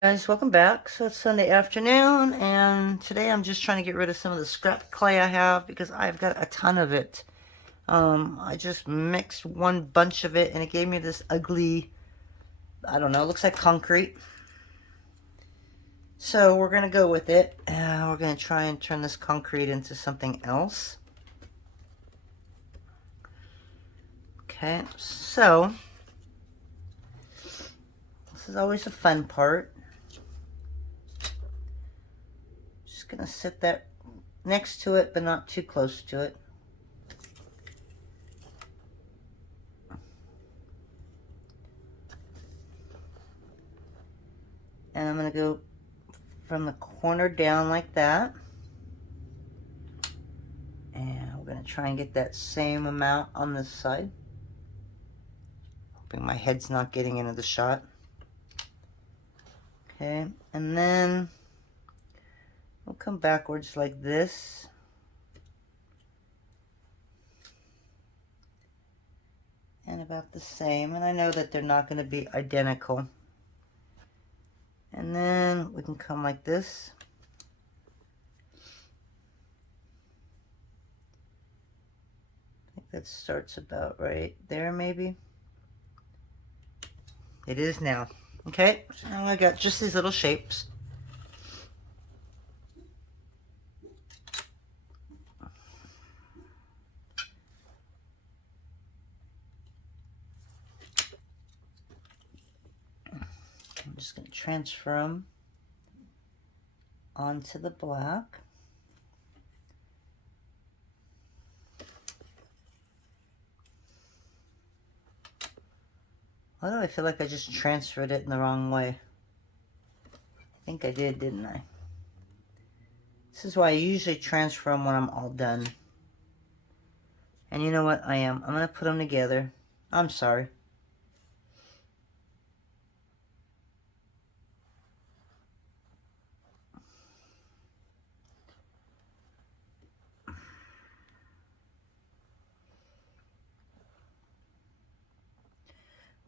Guys, welcome back. So it's Sunday afternoon, and today I'm just trying to get rid of some of the scrap clay I have because I've got a ton of it. I just mixed one bunch of it, and it gave me this ugly, I don't know, it looks like concrete. So we're going to go with it. We're going to try and turn this concrete into something else. Okay, so this is always a fun part. Just going to sit that next to it, but not too close to it. And I'm going to go from the corner down like that. And we're going to try and get that same amount on this side. Hoping my head's not getting into the shot. Okay, and then we'll come backwards like this. And about the same. And I know that they're not going to be identical. And then we can come like this. I think that starts about right there maybe. It is now. Okay, so now I got just these little shapes. I'm just going to transfer them onto the black. Why do I feel like I just transferred it in the wrong way? I think I did, didn't I? This is why I usually transfer them when I'm all done. And you know what? I'm going to put them together. I'm sorry.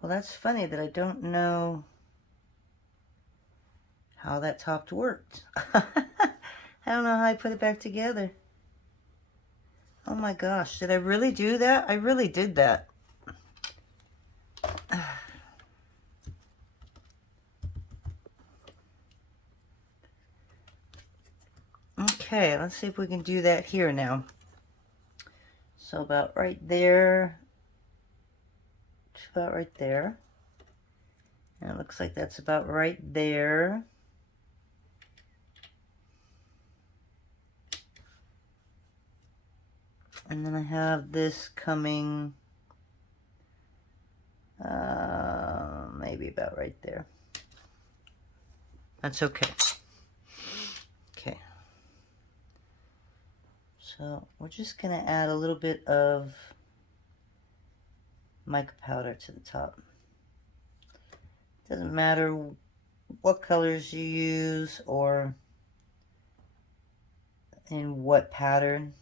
Well, that's funny that I don't know how that top worked. I don't know how I put it back together. Oh my gosh, did I really do that? I really did that. Okay, let's see if we can do that here now. So about right there, about right there. And it looks like that's about right there. And then I have this coming maybe about right there. That's okay. Okay. So we're just going to add a little bit of mica powder to the top. Doesn't matter what colors you use or in what pattern.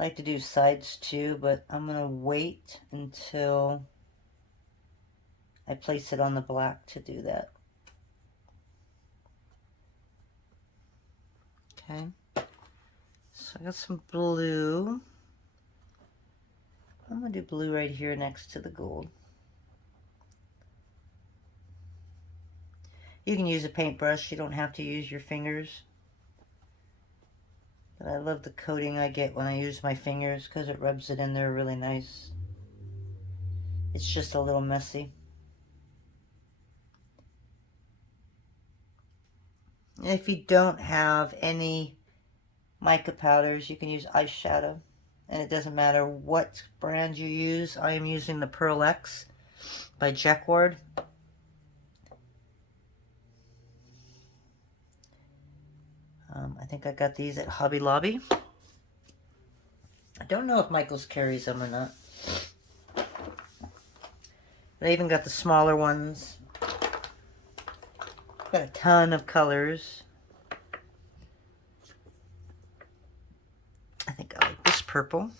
I like to do sides too, but I'm going to wait until I place it on the black to do that. Okay, so I got some blue. I'm going to do blue right here next to the gold. You can use a paintbrush, you don't have to use your fingers. But I love the coating I get when I use my fingers because it rubs it in there really nice. It's just a little messy. And if you don't have any mica powders, you can use eyeshadow. And it doesn't matter what brand you use. I am using the Pearl X by Jacquard. I think I got these at Hobby Lobby. I don't know if Michaels carries them or not. I even got the smaller ones. Got a ton of colors. I think I like this purple.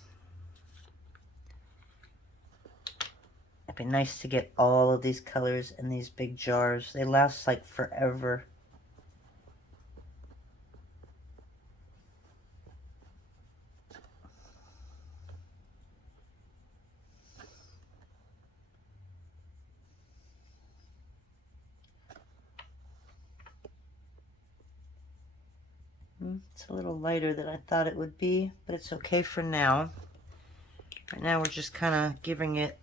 It'd be nice to get all of these colors in these big jars. They last like forever. It's a little lighter than I thought it would be, but it's okay for now. Right now we're just kind of giving it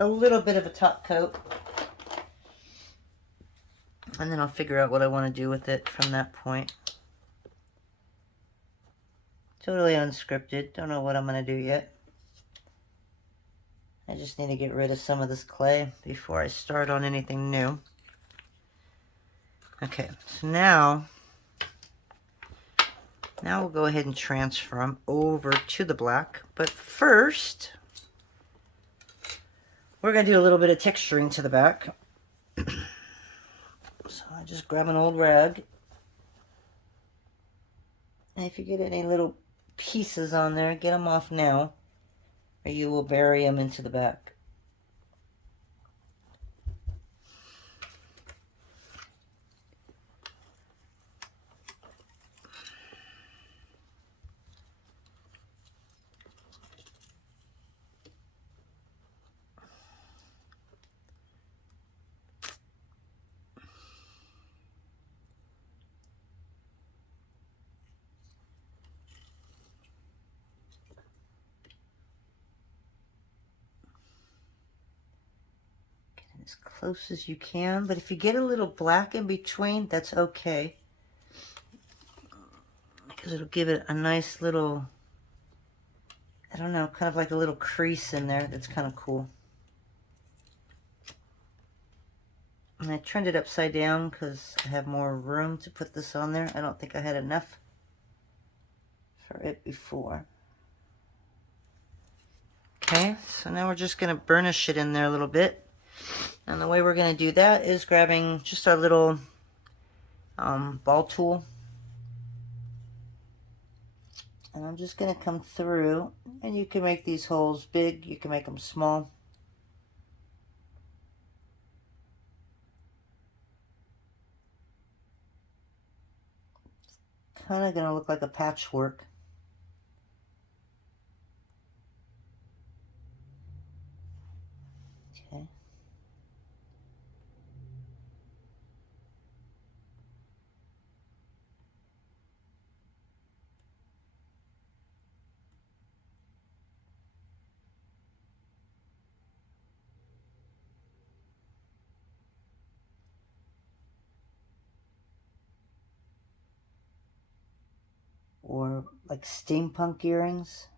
a little bit of a top coat. And then I'll figure out what I want to do with it from that point. Totally unscripted. Don't know what I'm going to do yet. I just need to get rid of some of this clay before I start on anything new. Okay, so now we'll go ahead and transfer them over to the black. But first, we're going to do a little bit of texturing to the back. So I just grab an old rag. And if you get any little pieces on there, get them off now, or you will bury them into the back. As close as you can, but if you get a little black in between, that's okay, because it'll give it a nice little, I don't know, kind of like a little crease in there. That's kind of cool. And I turned it upside down because I have more room to put this on there. I don't think I had enough for it before. Okay, so now we're just going to burnish it in there a little bit. And the way we're going to do that is grabbing just our little ball tool. And I'm just going to come through, and you can make these holes big, you can make them small. It's kind of going to look like a patchwork. Okay. Or like steampunk earrings.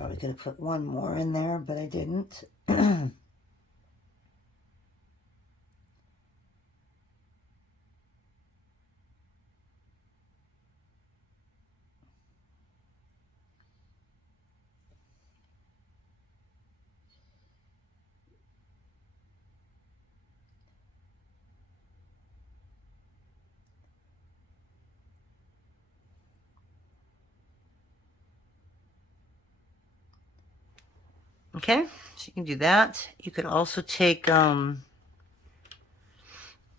I was going to put one more in there, but I didn't. Okay, so you can do that. You could also take,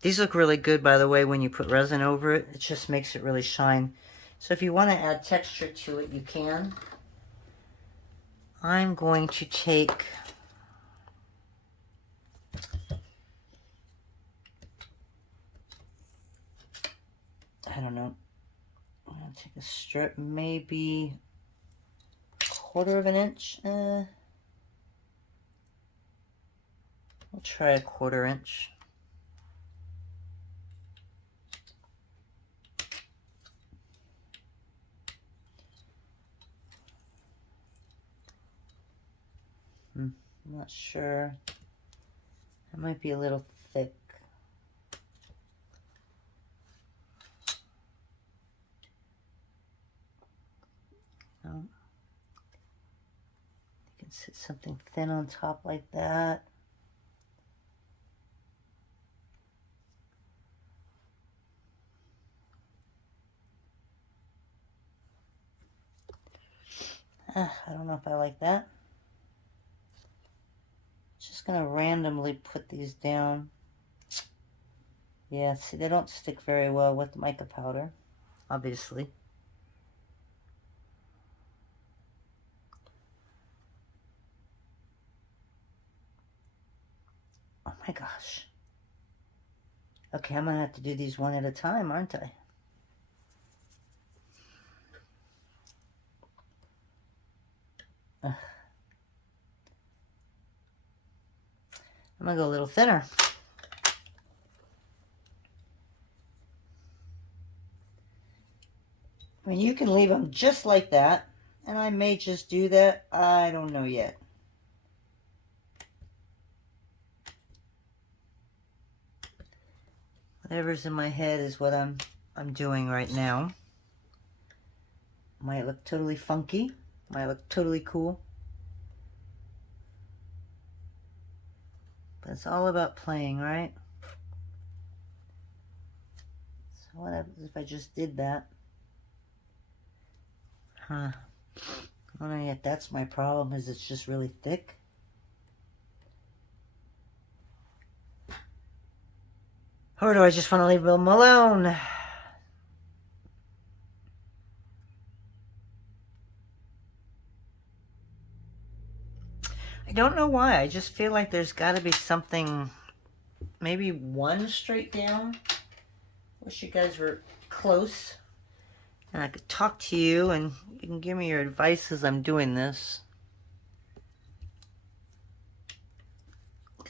these look really good, by the way, when you put resin over it. It just makes it really shine. So if you want to add texture to it, you can. I'm going to take take a strip, maybe a 1/4 of an inch. We'll try a 1/4 inch. I'm not sure. It might be a little thick. No. You can sit something thin on top like that. I don't know if I like that. Just gonna randomly put these down. Yeah, see, they don't stick very well with mica powder, obviously. Oh my gosh. Okay, I'm gonna have to do these one at a time, aren't I? Ugh. I'm gonna go a little thinner. I mean, you can leave them just like that, and I may just do that. I don't know yet. Whatever's in my head is what I'm doing right now. Might look totally funky. Might look totally cool. But it's all about playing, right? So what happens if I just did that? Huh. I don't know yet. That's my problem, is it's just really thick. Or do I just want to leave them alone? I don't know why. I just feel like there's got to be something, maybe one straight down. Wish you guys were close and I could talk to you and you can give me your advice as I'm doing this.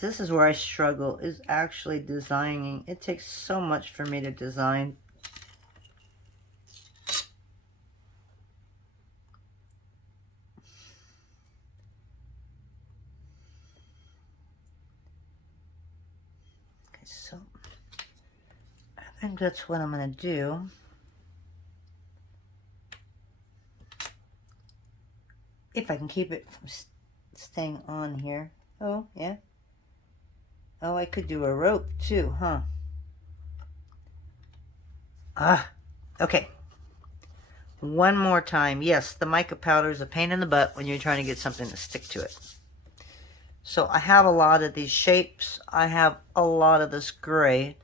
This is where I struggle, is actually designing. It takes so much for me to design. Okay, so I think that's what I'm going to do. If I can keep it from staying on here. Oh, yeah. Oh, I could do a rope too, huh? Okay. One more time. Yes, the mica powder is a pain in the butt when you're trying to get something to stick to it. So I have a lot of these shapes. I have a lot of this gray.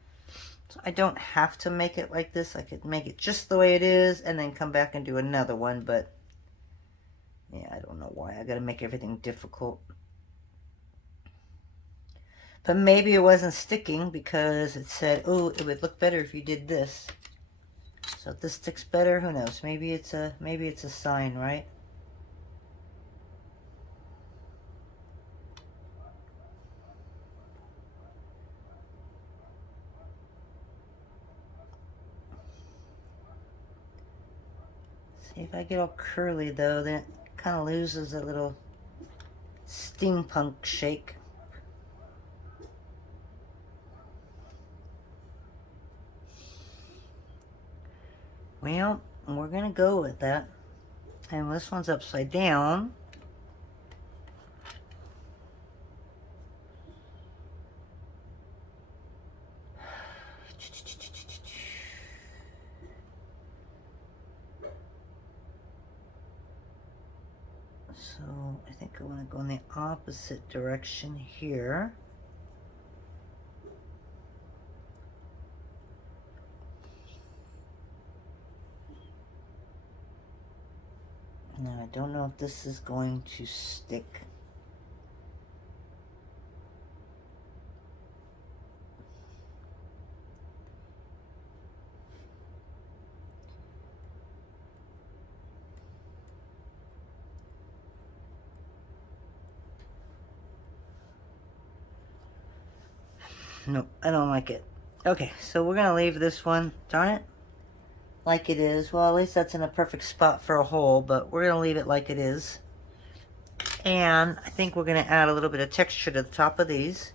So I don't have to make it like this. I could make it just the way it is and then come back and do another one. But yeah, I don't know why. I got to make everything difficult. But maybe it wasn't sticking because it said, oh, it would look better if you did this. So if this sticks better, who knows? Maybe it's a sign, right? See, if I get all curly though, then it kind of loses a little steampunk shake. Well, we're gonna go with that. And this one's upside down. So I think I want to go in the opposite direction here. Now I don't know if this is going to stick. Nope, I don't like it. Okay, so we're gonna leave this one, darn it, like it is. Well, at least that's in a perfect spot for a hole, but we're gonna leave it like it is. And I think we're gonna add a little bit of texture to the top of these.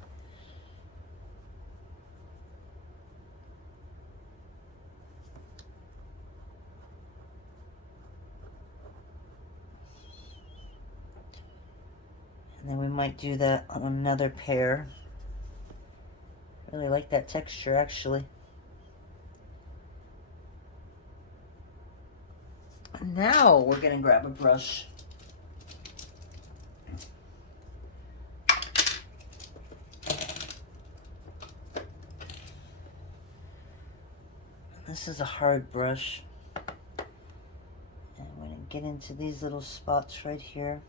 And then we might do that on another pair. Really like that texture, actually. Now we're gonna grab a brush. This is a hard brush. And we're gonna get into these little spots right here.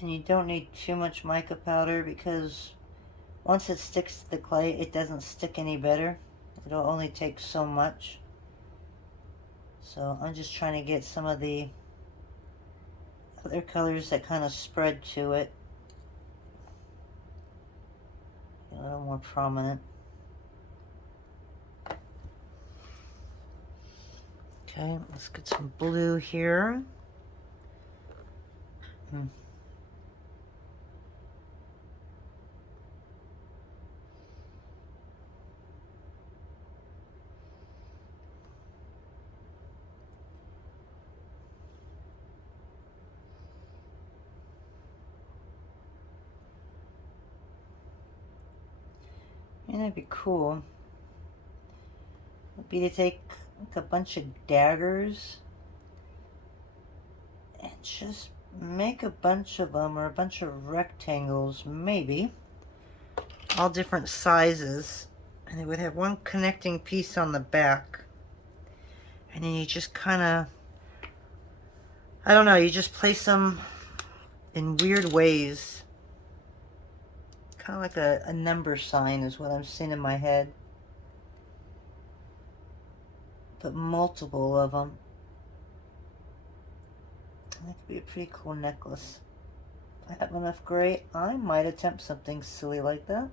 And you don't need too much mica powder because once it sticks to the clay, it doesn't stick any better. It'll only take so much. So I'm just trying to get some of the other colors that kind of spread to it a little more prominent. Okay, let's get some blue here. And that'd be cool. Would be to take like a bunch of daggers and just make a bunch of them, or a bunch of rectangles, maybe, all different sizes, and they would have one connecting piece on the back. And then you just kind of, I don't know, you just place them in weird ways. Kind of like a number sign is what I'm seeing in my head. But multiple of them. That could be a pretty cool necklace. If I have enough gray, I might attempt something silly like that.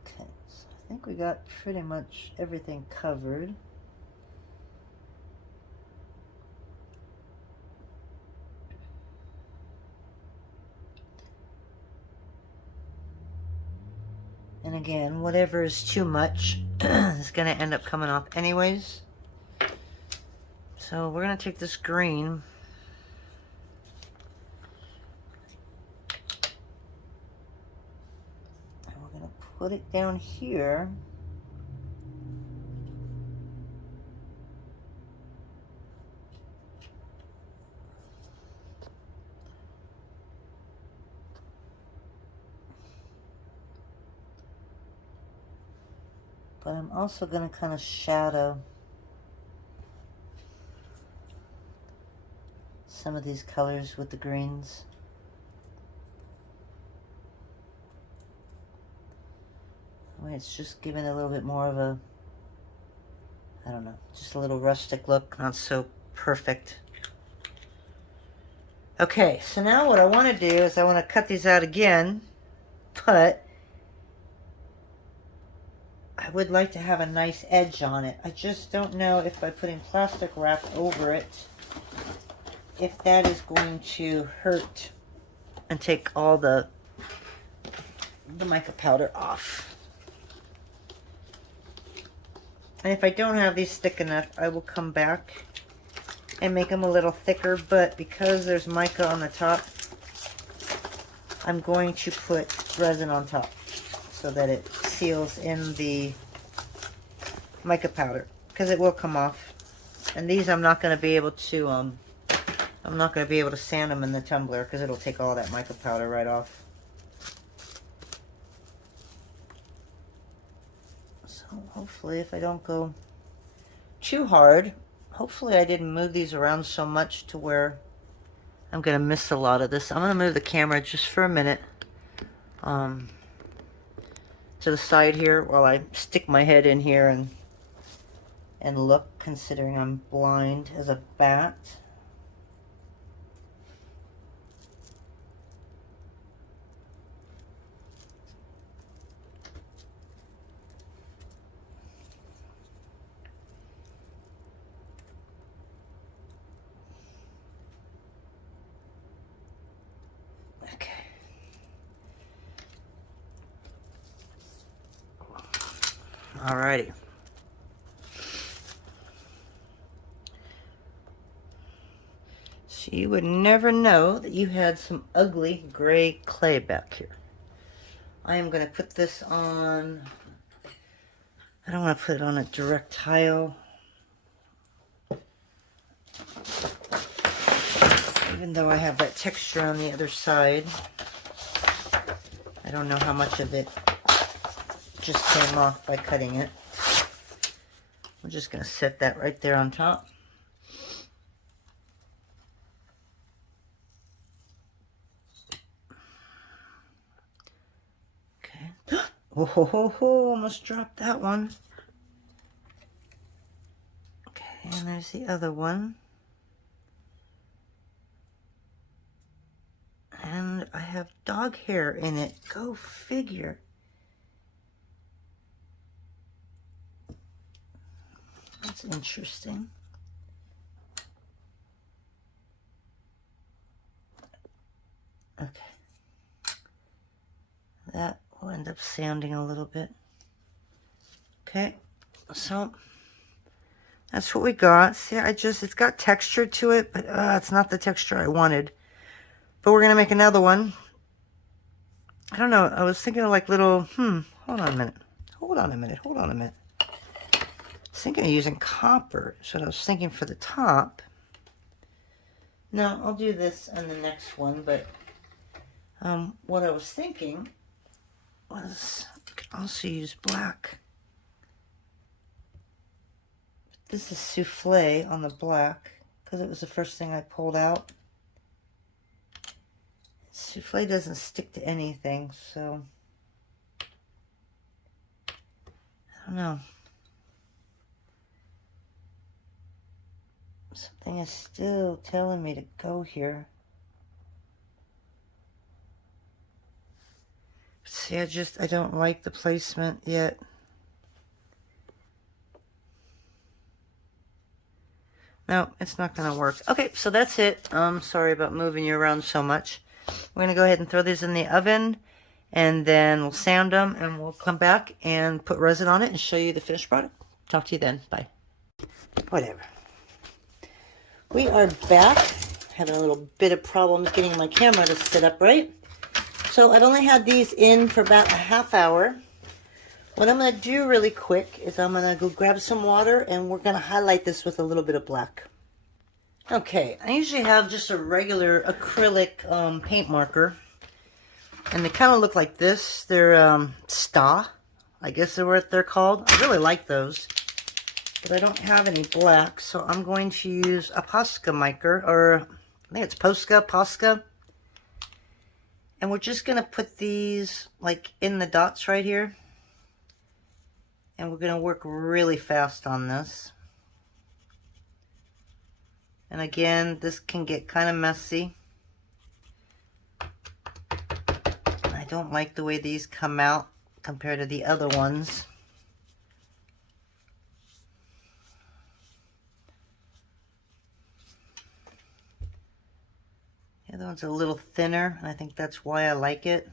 Okay, so I think we got pretty much everything covered. And again, whatever is too much is going to end up coming off anyways. So we're going to take this green. And we're going to put it down here. But I'm also going to kind of shadow some of these colors with the greens. It's just giving a little bit more of a, I don't know, just a little rustic look, not so perfect. Okay, so now what I want to do is I want to cut these out again, but I would like to have a nice edge on it. I just don't know if by putting plastic wrap over it, if that is going to hurt and take all the mica powder off. And if I don't have these thick enough, I will come back and make them a little thicker, but because there's mica on the top, I'm going to put resin on top so that it seals in the mica powder, because it will come off. And these I'm not going to be able to sand them in the tumbler because it'll take all that mica powder right off. So hopefully if I don't go too hard, hopefully I didn't move these around so much to where I'm gonna miss a lot of this. I'm gonna move the camera just for a minute to the side here while I stick my head in here and look, considering I'm blind as a bat. Okay. Alrighty. So you would never know that you had some ugly gray clay back here. I am going to put this on, I don't want to put it on a direct tile. Even though I have that texture on the other side. I don't know how much of it just came off by cutting it. I'm just going to set that right there on top. Okay. Oh, ho, ho, ho, almost dropped that one. Okay, and there's the other one. And I have dog hair in it. Go figure. That's interesting. Okay. That will end up sanding a little bit. Okay, so that's what we got. See, it's got texture to it, but it's not the texture I wanted. But we're gonna make another one. I don't know, I was thinking of like little, hold on a minute. Hold on a minute. I was thinking of using copper. So I was thinking for the top. No, I'll do this on the next one, but what I was thinking was I could also use black. This is souffle on the black because it was the first thing I pulled out. Souffle doesn't stick to anything, so I don't know. Something is still telling me to go here. See, I don't like the placement yet. No, it's not going to work. Okay, so that's it. Sorry about moving you around so much. We're going to go ahead and throw these in the oven, and then we'll sand them, and we'll come back and put resin on it and show you the finished product. Talk to you then. Bye. Whatever. We are back. Having a little bit of problems getting my camera to sit up right. So I've only had these in for about a half hour. What I'm going to do really quick is I'm going to go grab some water, and we're going to highlight this with a little bit of black. Okay, I usually have just a regular acrylic paint marker, and they kind of look like this. They're Sta, I guess is what they're called. I really like those, but I don't have any black, so I'm going to use a Posca marker, or I think it's Posca. And we're just going to put these like in the dots right here. And we're going to work really fast on this. And again, this can get kind of messy. I don't like the way these come out compared to the other ones. The other one's a little thinner, and I think that's why I like it.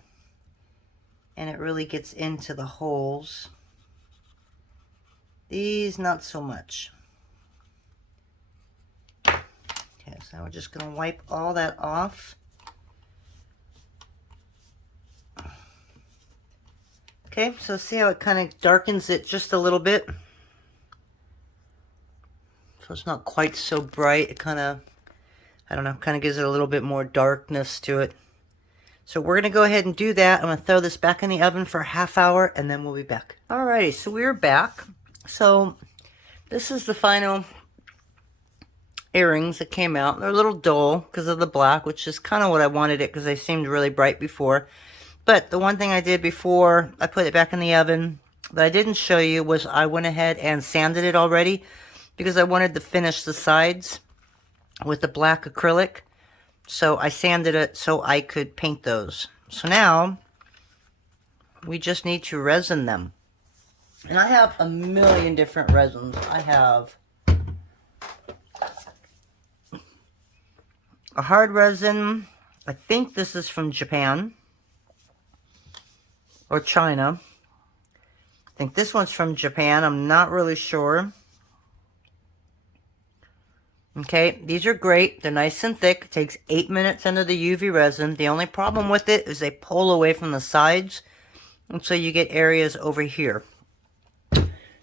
And it really gets into the holes. These, not so much. Okay, so now we're just going to wipe all that off. Okay, so see how it kind of darkens it just a little bit? So it's not quite so bright. It kind of, I don't know, kind of gives it a little bit more darkness to it. So we're going to go ahead and do that. I'm going to throw this back in the oven for a half hour, and then we'll be back. Alrighty, so we're back. So this is the final earrings that came out. They're a little dull because of the black, which is kind of what I wanted it because they seemed really bright before. But the one thing I did before I put it back in the oven that I didn't show you was I went ahead and sanded it already because I wanted to finish the sides with the black acrylic. So I sanded it so I could paint those. So now we just need to resin them. And I have a million different resins. I have a hard resin. I think this is from Japan or China. I think this one's from Japan. I'm not really sure. Okay, these are great. They're nice and thick. It takes 8 minutes under the UV resin. The only problem with it is they pull away from the sides, and so you get areas over here.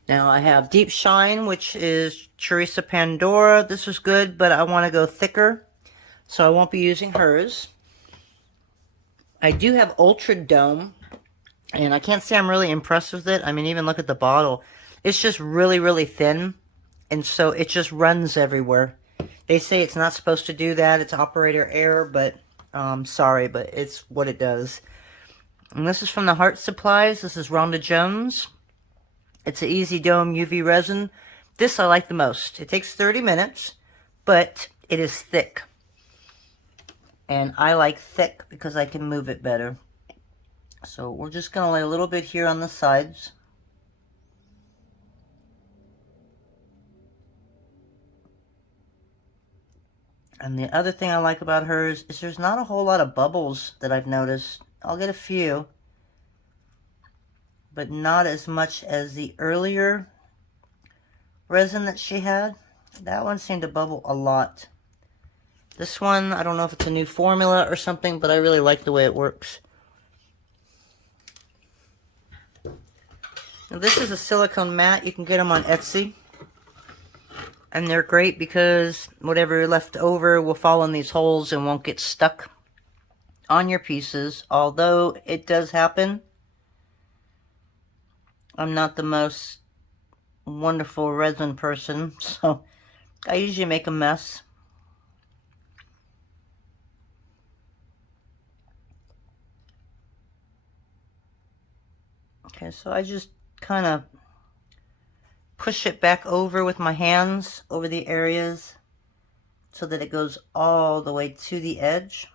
Now I have Deep Shine, which is Teresa Pandora. This was good, but I want to go thicker, so I won't be using hers. I do have Ultra Dome, and I can't say I'm really impressed with it. I mean, even look at the bottle. It's just really, really thin, and so it just runs everywhere. They say it's not supposed to do that. It's operator error, but sorry, but it's what it does. And this is from the Heart Supplies. This is Rhonda Jones. It's an Easy Dome UV resin. This I like the most. It takes 30 minutes, but it is thick. And I like thick because I can move it better. So we're just going to lay a little bit here on the sides. And the other thing I like about hers is there's not a whole lot of bubbles that I've noticed. I'll get a few, but not as much as the earlier resin that she had. That one seemed to bubble a lot. This one, I don't know if it's a new formula or something, but I really like the way it works. Now this is a silicone mat. You can get them on Etsy. And they're great because whatever left over will fall in these holes and won't get stuck on your pieces. Although it does happen. I'm not the most wonderful resin person, so I usually make a mess. Okay, so I just kind of push it back over with my hands over the areas so that it goes all the way to the edge.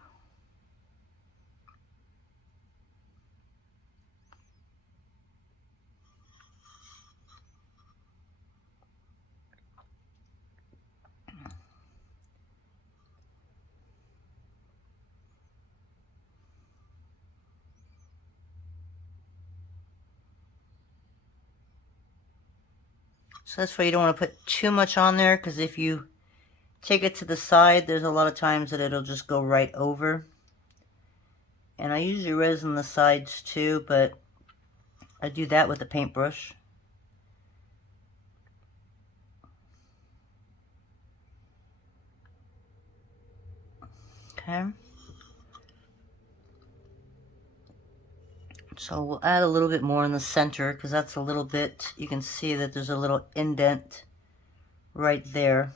So that's why you don't want to put too much on there, because if you take it to the side, there's a lot of times that it'll just go right over. And I usually resin the sides too, but I do that with a paintbrush. Okay. So we'll add a little bit more in the center, because that's a little bit, you can see that there's a little indent right there.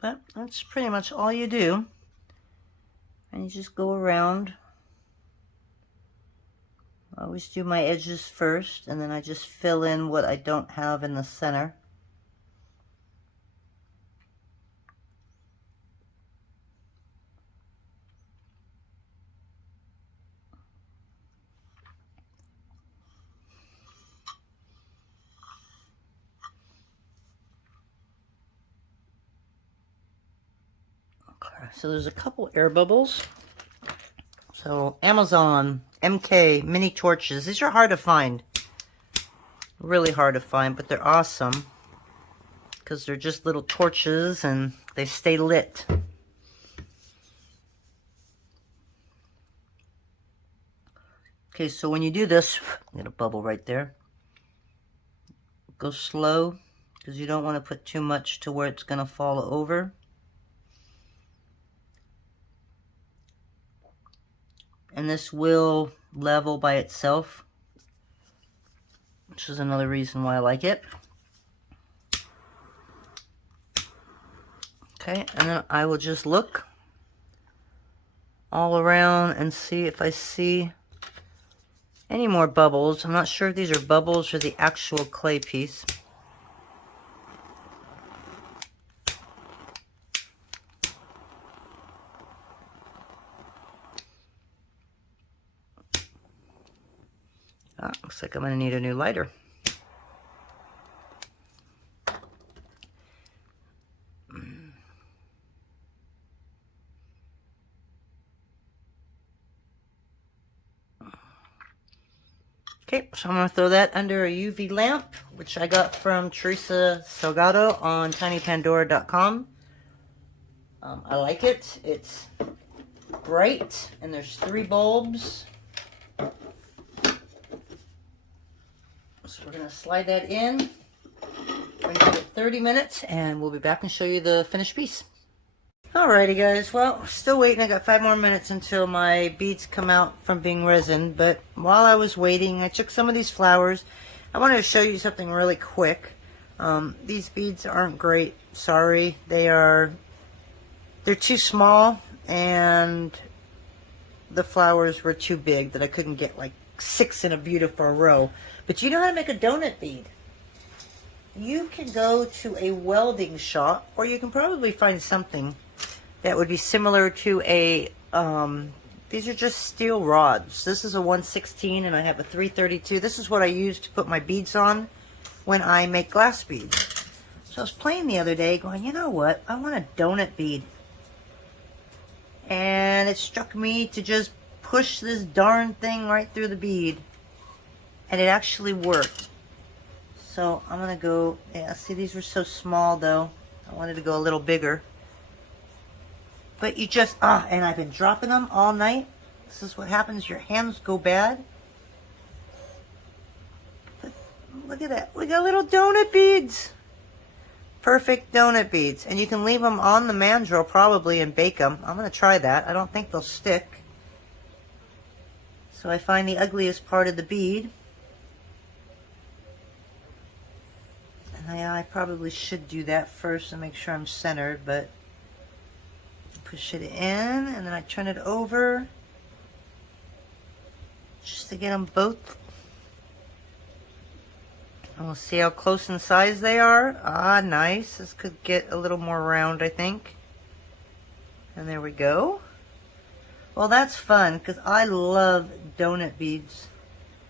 But that's pretty much all you do. And you just go around. I always do my edges first, and then I just fill in what I don't have in the center. Okay, so there's a couple air bubbles. So Amazon MK mini torches. These are hard to find. Really hard to find, but they're awesome. Because they're just little torches and they stay lit. Okay, so when you do this, get a bubble right there. Go slow, because you don't want to put too much to where it's going to fall over. And this will level by itself, which is another reason why I like it. Okay, and then I will just look all around and see if I see any more bubbles. I'm not sure if these are bubbles or the actual clay piece. Looks like I'm going to need a new lighter. Okay, so I'm going to throw that under a UV lamp, which I got from Teresa Salgado on tinypandora.com. I like it. It's bright, and there's 3 bulbs. So we're going to slide that in. We're going to give it 30 minutes, and we'll be back and show you the finished piece. Alrighty guys, well, still waiting. I got 5 more minutes until my beads come out from being resin, but while I was waiting, I took some of these flowers. I wanted to show you something really quick. These beads aren't great, sorry. They're too small, and the flowers were too big that I couldn't get like 6 in a beautiful row. But you know how to make a donut bead? You can go to a welding shop, or you can probably find something that would be similar to a, these are just steel rods. This is a 116 and I have a 332. This is what I use to put my beads on when I make glass beads. So I was playing the other day going, you know what, I want a donut bead. And it struck me to just push this darn thing right through the bead. And it actually worked. So I'm going to go, yeah, see these were so small though. I wanted to go a little bigger. But you just, and I've been dropping them all night. This is what happens, your hands go bad. But look at that, we got little donut beads. Perfect donut beads. And you can leave them on the mandrel probably and bake them. I'm going to try that. I don't think they'll stick. So I find the ugliest part of the bead. And I probably should do that first and make sure I'm centered, but push it in and then I turn it over just to get them both. And we'll see how close in size they are. Ah, nice. This could get a little more round, I think. And there we go. Well, that's fun because I love donut beads.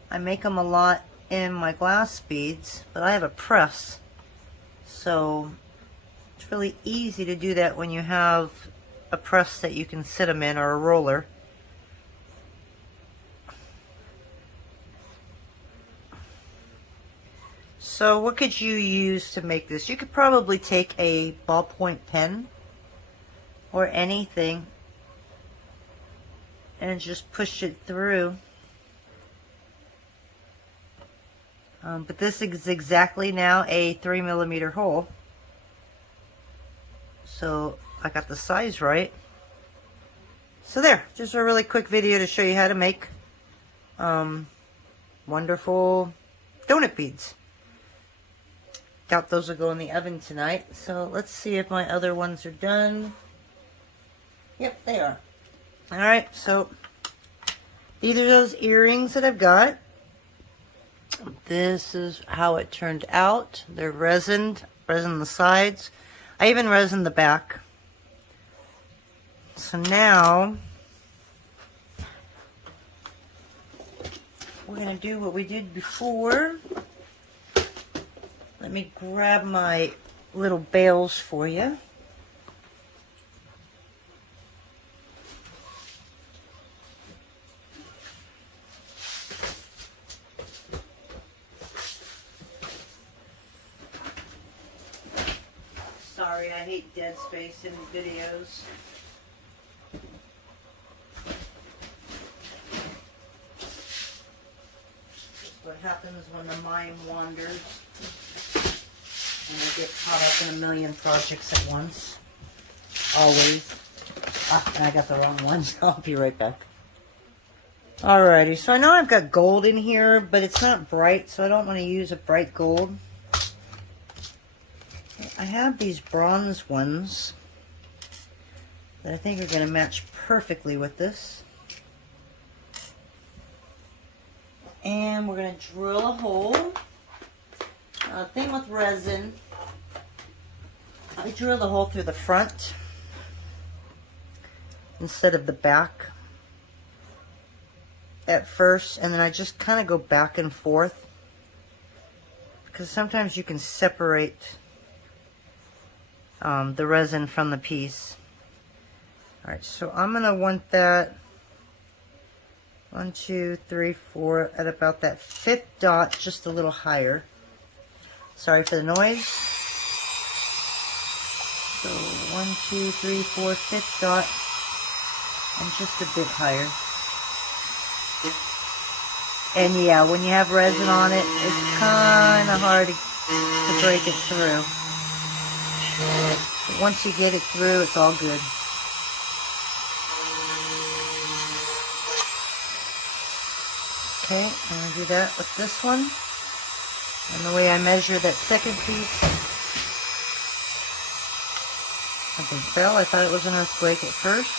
I make them a lot in my glass beads, but I have a press. So it's really easy to do that when you have a press that you can sit them in, or a roller. So what could you use to make this? You could probably take a ballpoint pen or anything and just push it through. But this is exactly now a 3mm hole. So I got the size right. So there, just a really quick video to show you how to make wonderful donut beads. Doubt those will go in the oven tonight. So let's see if my other ones are done. Yep, they are. Alright, so these are those earrings that I've got. This is how it turned out. They're resined, resin the sides. I even resined the back. So now we're going to do what we did before. Let me grab my little bales for you. Sorry, I hate dead space in videos. That's what happens when the mind wanders and I get caught up in a million projects at once. Always. And I got the wrong one. I'll be right back. Alrighty, so I know I've got gold in here, but it's not bright, so I don't want to use a bright gold. I have these bronze ones that I think are going to match perfectly with this. And we're going to drill a hole. Thing with resin, I drill the hole through the front instead of the back at first, and then I just kind of go back and forth because sometimes you can separate the resin from the piece. Alright, so I'm going to want that 1, 2, 3, 4 at about that 5th dot, just a little higher. Sorry for the noise. So 1, 2, 3, 4, 5th dot, and just a bit higher. And yeah, when you have resin on it, it's kind of hard to break it through. But once you get it through, it's all good. Okay, I'm going to do that with this one. And the way I measure that second piece, something fell. I thought it was an earthquake at first.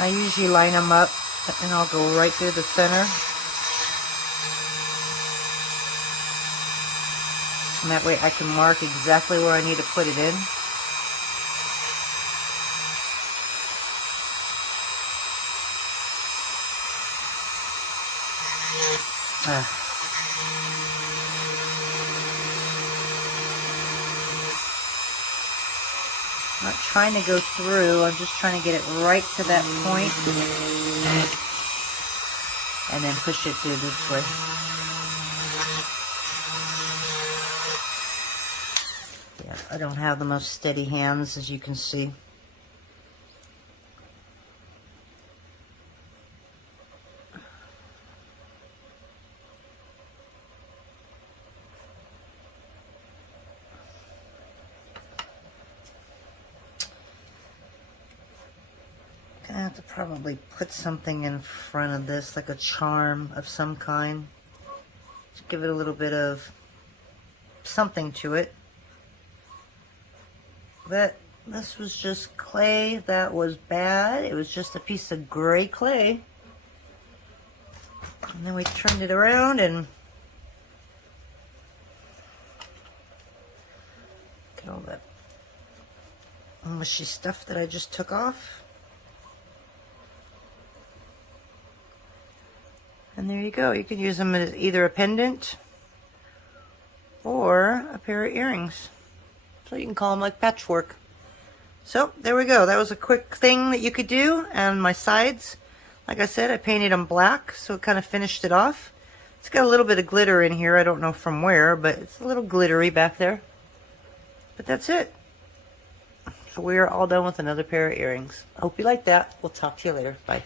I usually line them up and I'll go right through the center. And that way I can mark exactly where I need to put it in. I'm not trying to go through, I'm just trying to get it right to that point and then push it through this way. Yeah, I don't have the most steady hands, as you can see. I have to probably put something in front of this, like a charm of some kind, to give it a little bit of something to it. But this was just clay that was bad. It was just a piece of gray clay. And then we turned it around and get all that mushy stuff that I just took off. And there you go. You could use them as either a pendant or a pair of earrings. So you can call them like patchwork. So there we go. That was a quick thing that you could do. And my sides, like I said, I painted them black, so it kind of finished it off. It's got a little bit of glitter in here. I don't know from where, but it's a little glittery back there. But that's it. So we are all done with another pair of earrings. I hope you like that. We'll talk to you later. Bye.